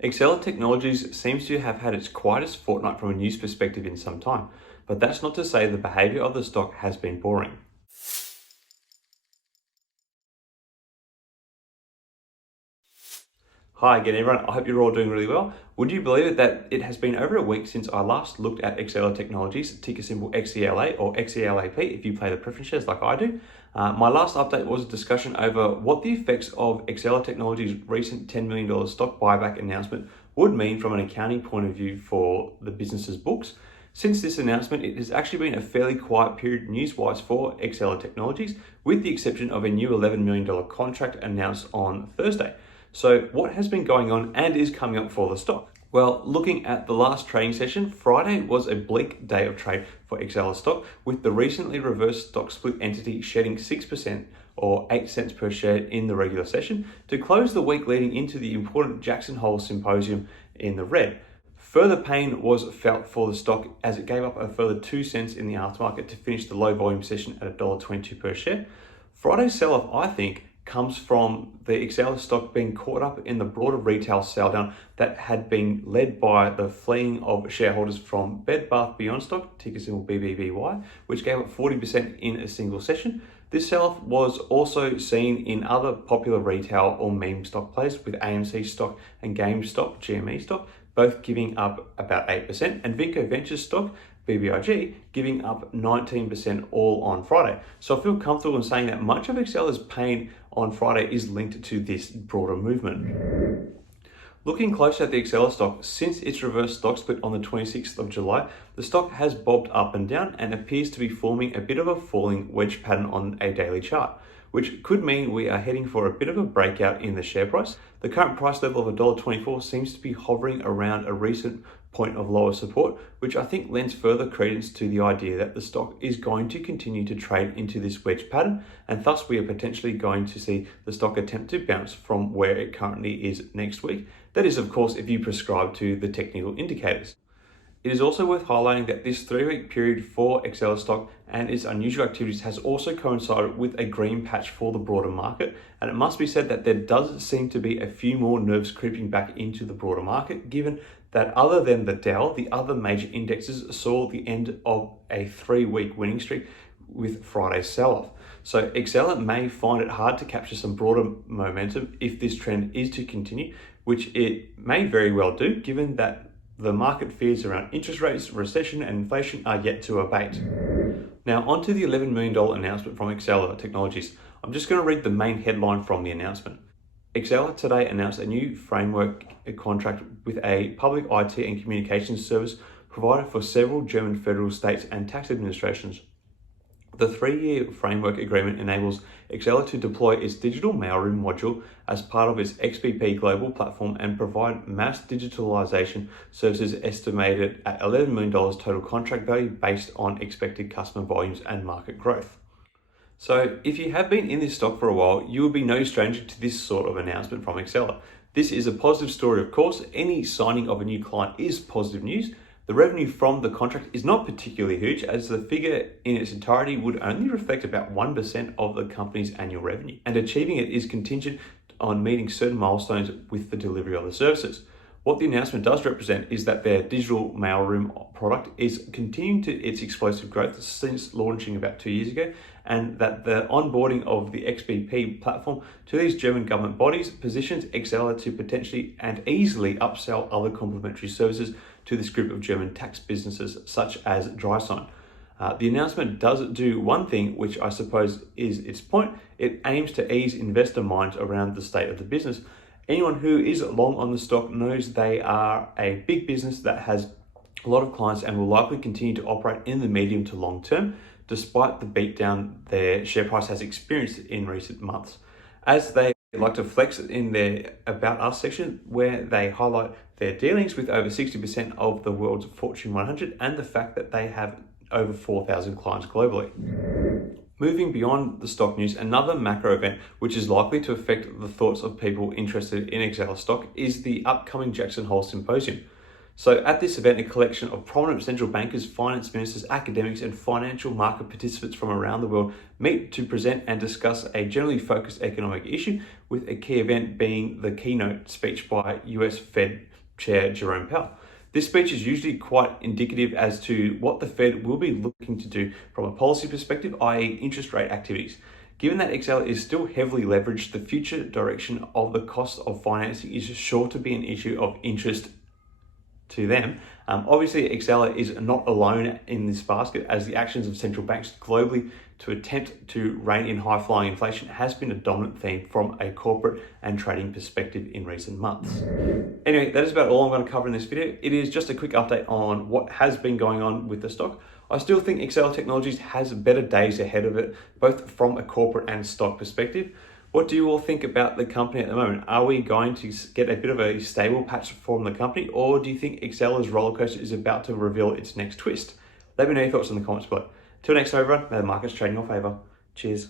XELA Technologies seems to have had its quietest fortnight from a news perspective in some time, but that's not to say the behaviour of the stock has been boring. Hi again everyone, I hope you're all doing really well. Would you believe it that it has been over a week since I last looked at XELA Technologies, ticker symbol XELA or XELAP if you play the preference shares like I do. My last update was a discussion over what the effects of XELA Technologies' recent $10 million stock buyback announcement would mean from an accounting point of view for the business's books. Since this announcement, it has actually been a fairly quiet period news-wise for XELA Technologies, with the exception of a new $11 million contract announced on Thursday. So what has been going on and is coming up for the stock? Well, looking at the last trading session, Friday was a bleak day of trade for XELA stock, with the recently reversed stock split entity shedding 6% or 8 cents per share in the regular session to close the week leading into the important Jackson Hole symposium in the red. Further pain was felt for the stock as it gave up a further 2 cents in the aftermarket to finish the low volume session at $1.22 per share. Friday's sell-off, I think, comes from the XELA stock being caught up in the broader retail sell down that had been led by the fleeing of shareholders from Bed Bath Beyond stock, ticker symbol BBBY, which gave up 40% in a single session. This sell-off was also seen in other popular retail or meme stock plays, with AMC stock and Gamestop, GME stock, both giving up about 8%, and Vinco Ventures stock, BBIG, giving up 19% all on Friday. So I feel comfortable in saying that much of XELA's pain on Friday is linked to this broader movement. Looking closer at the XELA stock, since its reverse stock split on the 26th of July, the stock has bobbed up and down and appears to be forming a bit of a falling wedge pattern on a daily chart, which could mean we are heading for a bit of a breakout in the share price. The current price level of $1.24 seems to be hovering around a recent point of lower support, which I think lends further credence to the idea that the stock is going to continue to trade into this wedge pattern, and thus we are potentially going to see the stock attempt to bounce from where it currently is next week. That is, of course, if you prescribe to the technical indicators. It is also worth highlighting that this 3-week period for XELA stock and its unusual activities has also coincided with a green patch for the broader market, and it must be said that there does seem to be a few more nerves creeping back into the broader market, given that other than the Dow, the other major indexes saw the end of a 3-week winning streak with Friday's sell-off. So XELA may find it hard to capture some broader momentum if this trend is to continue, which it may very well do, given that the market fears around interest rates, recession, and inflation are yet to abate. Now, onto the $11 million announcement from XELA Technologies. I'm just going to read the main headline from the announcement. XELA today announced a new framework contract with a public IT and communications service provider for several German federal states and tax administrations. The 3-year framework agreement enables XELA to deploy its digital mailroom module as part of its XBP global platform and provide mass digitalization services estimated at $11 million total contract value based on expected customer volumes and market growth. So if you have been in this stock for a while, you will be no stranger to this sort of announcement from XELA. This is a positive story, of course. Any signing of a new client is positive news. The revenue from the contract is not particularly huge, as the figure in its entirety would only reflect about 1% of the company's annual revenue, and achieving it is contingent on meeting certain milestones with the delivery of the services. What the announcement does represent is that their digital mailroom product is continuing to its explosive growth since launching about 2 years ago, and that the onboarding of the XBP platform to these German government bodies positions XELA to potentially and easily upsell other complementary services to this group of German tax businesses, such as DrySign. The announcement does do one thing, which I suppose is its point. It aims to ease investor minds around the state of the business. Anyone who is long on the stock knows they are a big business that has a lot of clients and will likely continue to operate in the medium to long term, despite the beatdown their share price has experienced in recent months. As they like to flex in their About Us section, where they highlight their dealings with over 60% of the world's Fortune 100 and the fact that they have over 4,000 clients globally. Moving beyond the stock news, another macro event which is likely to affect the thoughts of people interested in XELA stock is the upcoming Jackson Hole symposium. So at this event, a collection of prominent central bankers, finance ministers, academics, and financial market participants from around the world meet to present and discuss a generally focused economic issue, with a key event being the keynote speech by US Fed Chair Jerome Powell. This speech is usually quite indicative as to what the Fed will be looking to do from a policy perspective, i.e. interest rate activities. Given that XELA is still heavily leveraged, the future direction of the cost of financing is sure to be an issue of interest to them. Obviously, XELA is not alone in this basket, as the actions of central banks globally to attempt to rein in high-flying inflation has been a dominant theme from a corporate and trading perspective in recent months. Anyway, that is about all I'm going to cover in this video. It is just a quick update on what has been going on with the stock. I still think XELA Technologies has better days ahead of it, both from a corporate and stock perspective. What do you all think about the company at the moment? Are we going to get a bit of a stable patch from the company, or do you think XELA's rollercoaster is about to reveal its next twist? Let me know your thoughts in the comments below. Till next time, everyone, may the markets trade in your favor. Cheers.